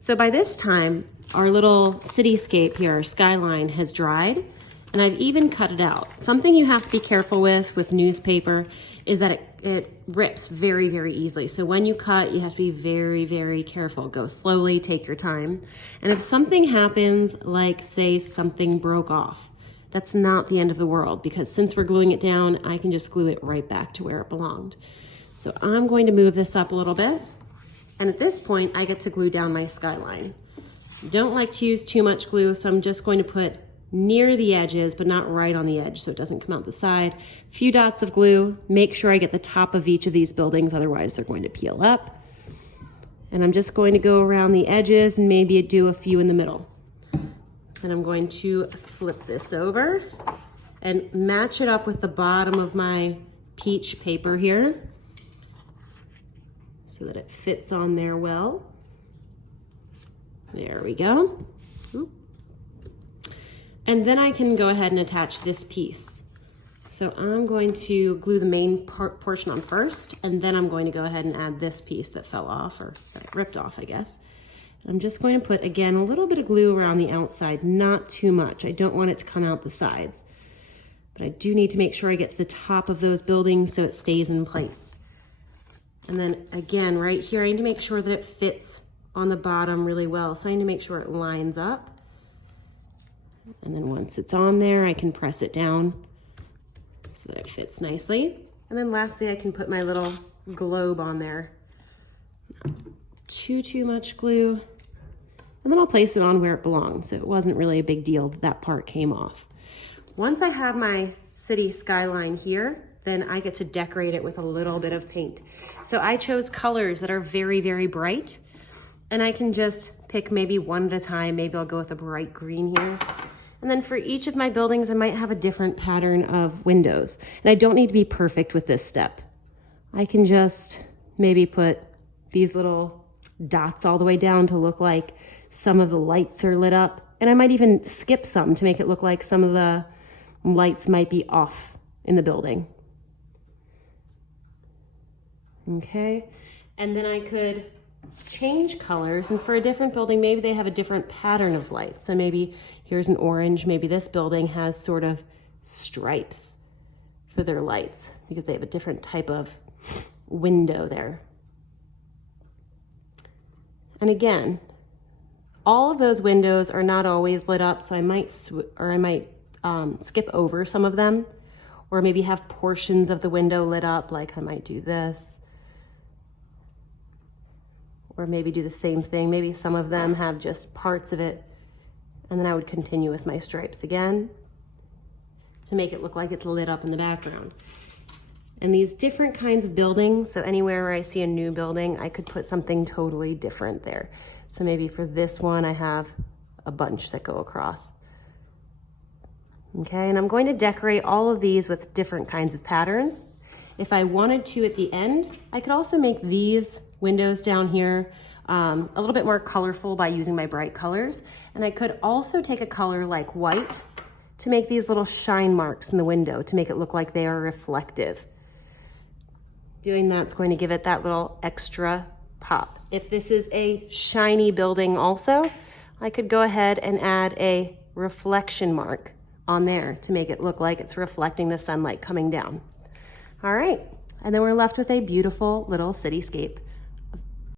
So by this time, our little cityscape here, our skyline, has dried, and I've even cut it out. Something you have to be careful with newspaper is that it rips very, very easily. So when you cut, you have to be very, very careful. Go slowly, take your time. And if something happens, like say something broke off, that's not the end of the world, because since we're gluing it down, I can just glue it right back to where it belonged. So I'm going to move this up a little bit. And at this point, I get to glue down my skyline. Don't like to use too much glue, so I'm just going to put near the edges, but not right on the edge so it doesn't come out the side. A few dots of glue. Make sure I get the top of each of these buildings, otherwise they're going to peel up. And I'm just going to go around the edges and maybe do a few in the middle. And I'm going to flip this over and match it up with the bottom of my peach paper here, so that it fits on there well. There we go. And then I can go ahead and attach this piece. So I'm going to glue the main portion on first, and then I'm going to go ahead and add this piece that fell off, or that I ripped off, I guess. I'm just going to put, again, a little bit of glue around the outside, not too much. I don't want it to come out the sides. But I do need to make sure I get to the top of those buildings so it stays in place. And then again, right here, I need to make sure that it fits on the bottom really well. So I need to make sure it lines up. And then once it's on there, I can press it down so that it fits nicely. And then lastly, I can put my little globe on there. Not too much glue. And then I'll place it on where it belongs. So it wasn't really a big deal that that part came off. Once I have my city skyline here, then I get to decorate it with a little bit of paint. So I chose colors that are very, very bright, and I can just pick maybe one at a time. Maybe I'll go with a bright green here. And then for each of my buildings, I might have a different pattern of windows. And I don't need to be perfect with this step. I can just maybe put these little dots all the way down to look like some of the lights are lit up. And I might even skip some to make it look like some of the lights might be off in the building. Okay, and then I could change colors, and for a different building, maybe they have a different pattern of lights. So maybe here's an orange, maybe this building has sort of stripes for their lights because they have a different type of window there. And again, all of those windows are not always lit up, so I might skip over some of them, or maybe have portions of the window lit up, like I might do this. Or maybe do the same thing. Maybe some of them have just parts of it, and then I would continue with my stripes again to make it look like it's lit up in the background. And these different kinds of buildings, so anywhere where I see a new building, I could put something totally different there. So maybe for this one, I have a bunch that go across. Okay, and I'm going to decorate all of these with different kinds of patterns. If I wanted to at the end, I could also make these windows down here a little bit more colorful by using my bright colors. And I could also take a color like white to make these little shine marks in the window to make it look like they are reflective. Doing that's going to give it that little extra pop. If this is a shiny building also, I could go ahead and add a reflection mark on there to make it look like it's reflecting the sunlight coming down. All right, and then we're left with a beautiful little cityscape.